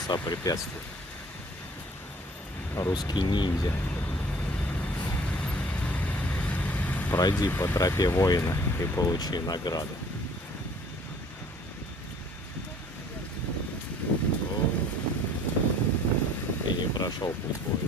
полоса препятствий. Русский ниндзя. Пройди по тропе воина и получи награду. О, и не прошел путь воина.